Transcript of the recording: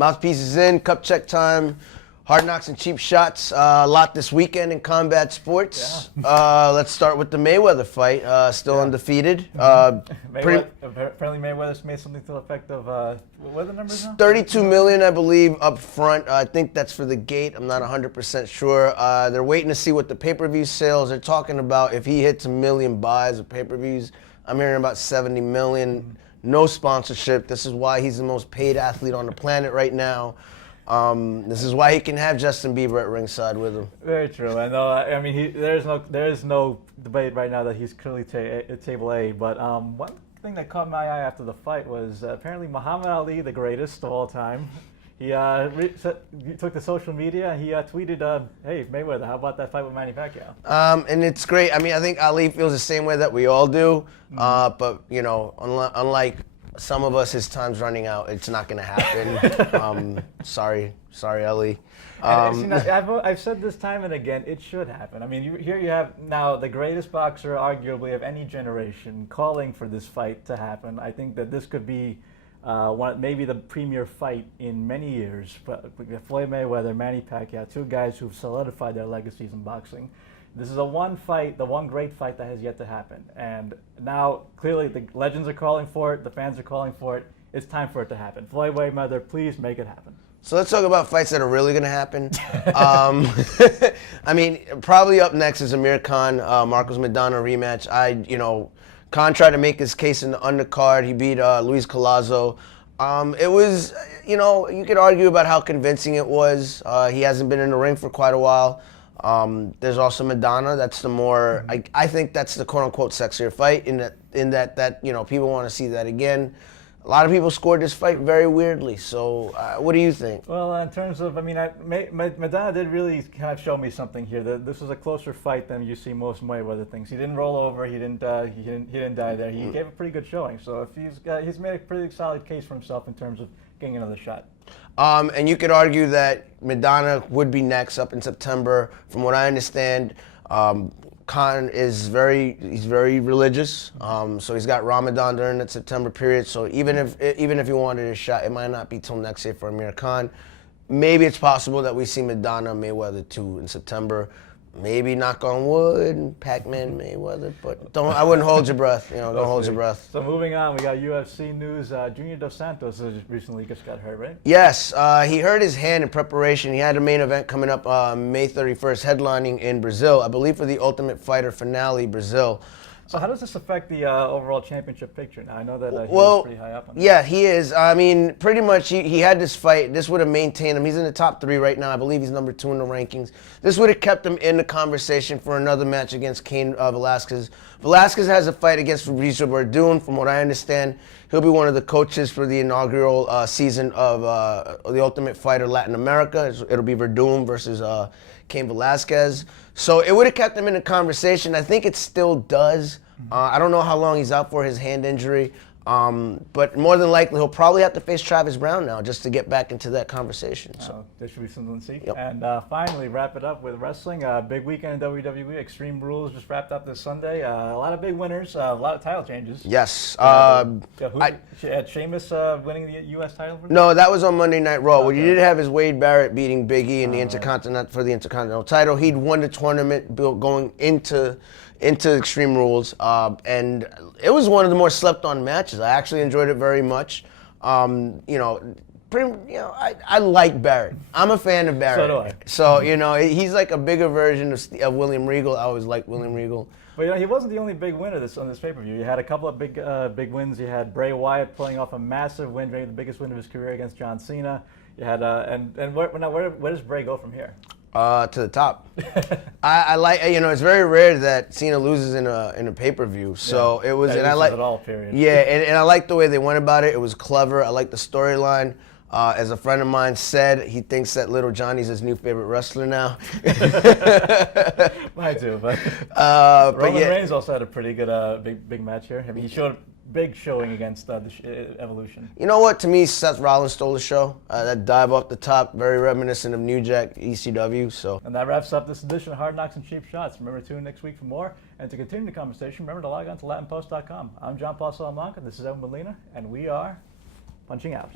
Mouthpiece is in, cup check time, hard knocks and cheap shots. A lot this weekend in combat sports. Yeah. Let's start with the Mayweather fight. Still undefeated. Apparently Mayweather's made something to the effect of, what are the numbers now? 32 million, I believe, up front. I think that's for the gate. I'm not 100% sure. They're waiting to see what the pay-per-view sales. They're talking about if he hits 1 million buys of pay-per-views. I'm hearing about 70 million. No sponsorship. This is why he's the most paid athlete on the planet right now. This is why he can have Justin Bieber at ringside with him. Very true. I mean, there's no debate right now that he's clearly table A. But one thing that caught my eye after the fight was apparently Muhammad Ali, the greatest of all time. He took to social media and he tweeted, "Hey Mayweather, how about that fight with Manny Pacquiao?" And it's great. I mean, I think Ali feels the same way that we all do. But you know, unlike some of us, his time's running out. It's not going to happen. Sorry, Ali. I've said this time and again, it should happen. I mean, here you have now the greatest boxer, arguably, of any generation, calling for this fight to happen. I think that this could be maybe the premier fight in many years. But Floyd Mayweather, Manny Pacquiao, two guys who've solidified their legacies in boxing. This is the one great fight that has yet to happen. And now, clearly, the legends are calling for it, the fans are calling for it. It's time for it to happen. Floyd Mayweather, please make it happen. So let's talk about fights that are really going to happen. I mean, probably up next is Amir Khan, Marcos Maidana rematch. Khan tried to make his case in the undercard. He beat Luis Collazo. It was, you could argue about how convincing it was. He hasn't been in the ring for quite a while. There's also Maidana. That's the more, I think that's the quote-unquote sexier fight in that people want to see that again. A lot of people scored this fight very weirdly. So what do you think? Well, in terms of, Maidana did really kind of show me something here. This was a closer fight than you see most Mayweather things. He didn't roll over. He didn't die there. He gave a pretty good showing. So if he's made a pretty solid case for himself in terms of getting another shot. And you could argue that Maidana would be next up in September. From what I understand, Khan is very religious. So he's got Ramadan during that September period. So even if he wanted a shot, it might not be till next year for Amir Khan. Maybe it's possible that we see Maidana Mayweather 2 in September. Maybe, knock on wood, Pac-Man Mayweather, but I wouldn't hold your breath. Don't hold your breath. So moving on, we got UFC news. Junior Dos Santos recently just got hurt, right? Yes, he hurt his hand in preparation. He had a main event coming up May 31st, headlining in Brazil, I believe for the Ultimate Fighter finale, Brazil. So how does this affect the overall championship picture now? I know that he was pretty high up on that. Yeah, he is. I mean, pretty much he had this fight. This would have maintained him. He's in the top 3 right now. I believe he's number 2 in the rankings. This would have kept him in the conversation for another match against Cain Velasquez. Velasquez has a fight against Fabricio Verdun. From what I understand, he'll be one of the coaches for the inaugural season of the Ultimate Fighter Latin America. It'll be Verdun versus Cain Velasquez. So it would have kept him in the conversation. I think it still does. I don't know how long he's out for his hand injury, but more than likely he'll probably have to face Travis Brown now just to get back into that conversation. So there should be something to see. Yep. And finally, wrap it up with wresling. Big weekend in WWE. Extreme Rules just wrapped up this Sunday. A lot of big winners. A lot of title changes. Yes. Had Sheamus winning the U.S. title? No, that was on Monday Night Raw. Okay. What you did have is Wade Barrett beating Big E in the Intercontinental title. He'd won the tournament going into Extreme Rules, and it was one of the more slept-on matches. I actually enjoyed it very much. I like Barrett. I'm a fan of Barrett. So do I. So he's like a bigger version of William Regal. I always liked William Regal. But he wasn't the only big winner on this pay-per-view. You had a couple of big wins. You had Bray Wyatt pulling off a massive win, maybe the biggest win of his career against John Cena. You had where does Bray go from here? To the top. I like, it's very rare that Cena loses in a pay-per-view. So it was, and I like it all, period. Yeah, and I like the way they went about it. It was clever. I like the storyline. As a friend of mine said, he thinks that Little Johnny's his new favorite wrestler now. Mine too, but Roman Reigns also had a pretty good big match here. I mean, he showed big showing against Evolution. You know what? To me, Seth Rollins stole the show. That dive off the top, very reminiscent of New Jack ECW. So. And that wraps up this edition of Hard Knocks and Cheap Shots. Remember to tune in next week for more. And to continue the conversation, remember to log on to LatinPost.com. I'm John Paul Salamanca. This is Evan Molina, and we are punching out.